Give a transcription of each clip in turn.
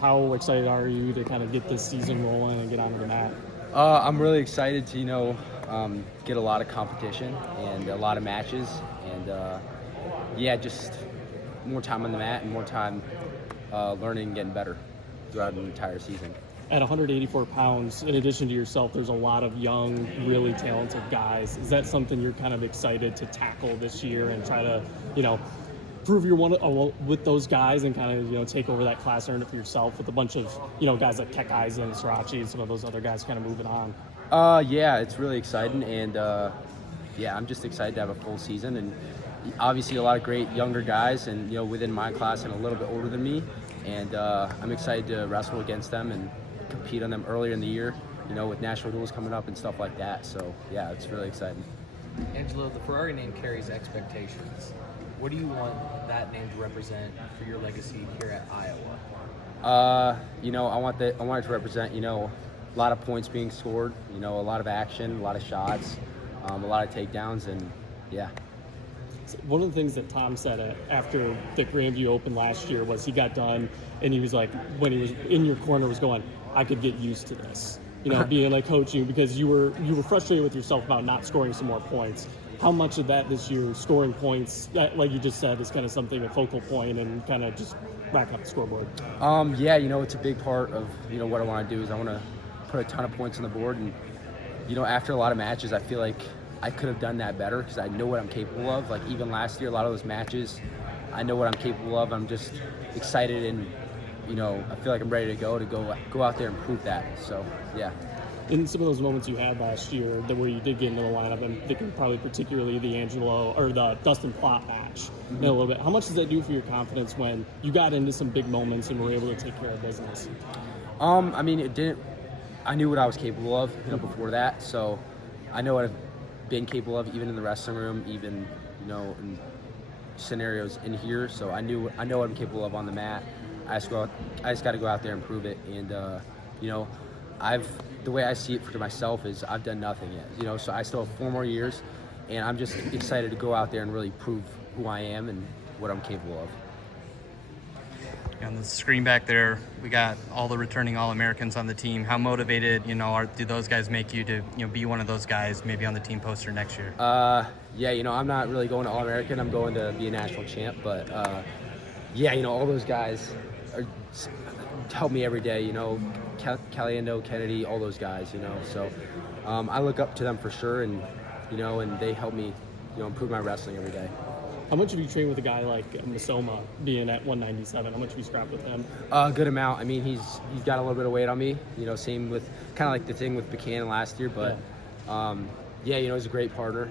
How excited are you to kind of get this season rolling and get onto the mat? I'm really excited to, get a lot of competition and a lot of matches, and just more time on the mat and more time learning and getting better throughout the entire season. At 184 pounds, in addition to yourself, there's a lot of young, really talented guys. Is that something you're kind of excited to tackle this year and try to, prove you're one with those guys and kind of, take over that class, earn it for yourself with a bunch of, guys like Hawkeyes and Srirachi and some of those other guys kind of moving on? It's really exciting, and I'm just excited to have a full season, and obviously a lot of great younger guys and, within my class and a little bit older than me, and I'm excited to wrestle against them and compete on them earlier in the year, with national duels coming up and stuff like that. So yeah, it's really exciting. Angelo, the Ferrari name carries expectations. What do you want that name to represent for your legacy here at Iowa? I want it to represent, a lot of points being scored, a lot of action, a lot of shots, a lot of takedowns, and yeah. One of the things that Tom said after the Grandview Open last year was he got done and he was like, when he was in your corner, was going, I could get used to this, being like coaching, because you were frustrated with yourself about not scoring some more points. How much of that this year, scoring points, that, like you just said, is kind of something, a focal point, and kind of just racking up the scoreboard? It's a big part of, what I want to do is I want to put a ton of points on the board, and, after a lot of matches, I feel like I could have done that better because I know what I'm capable of. Like even last year, a lot of those matches, I know what I'm capable of. I'm just excited and, I feel like I'm ready to go out there and prove that. So, yeah. In some of those moments you had last year where you did get into the lineup, I'm thinking probably particularly the Angelo or the Dustin Plott match a little bit. How much does that do for your confidence when you got into some big moments and were able to take care of business? It didn't. I knew what I was capable of, before that. So I know what I've been capable of, even in the wrestling room, even in scenarios in here. So I know what I'm capable of on the mat. I just got to go out there and prove it. And the way I see it for myself is I've done nothing yet. So I still have 4 more years, and I'm just excited to go out there and really prove who I am and what I'm capable of. On the screen back there, we got all the returning All-Americans on the team. How motivated, do those guys make you to, be one of those guys maybe on the team poster next year? I'm not really going to All-American. I'm going to be a national champ. But, all those guys help me every day, Caliendo, Kennedy, all those guys, So I look up to them for sure, and, and they help me, improve my wrestling every day. How much have you trained with a guy like Masoma being at 197? How much have you scrapped with him? A good amount. He's got a little bit of weight on me. Same with kind of like the thing with Buchanan last year. But he's a great partner.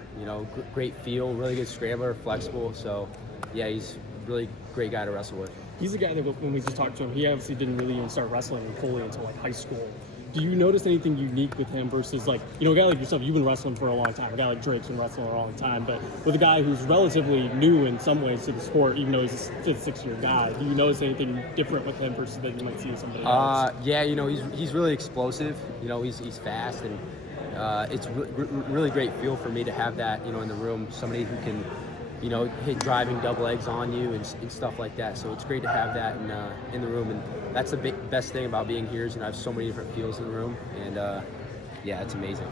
Great feel, really good scrambler, flexible. So he's a really great guy to wrestle with. He's a guy that when we just talked to him, he obviously didn't really even start wrestling fully until like high school. Do you notice anything unique with him versus like, a guy like yourself, you've been wrestling for a long time. A guy like Drake's been wrestling for a long time. But with a guy who's relatively new in some ways to the sport, even though he's a 5th, 6th year guy, do you notice anything different with him versus that you might see with somebody else? He's really explosive. He's fast, and it's really great feel for me to have that, in the room, somebody who can, hit driving double eggs on you and stuff like that. So it's great to have that in the room, and that's the best thing about being here is I have so many different feels in the room, and it's amazing.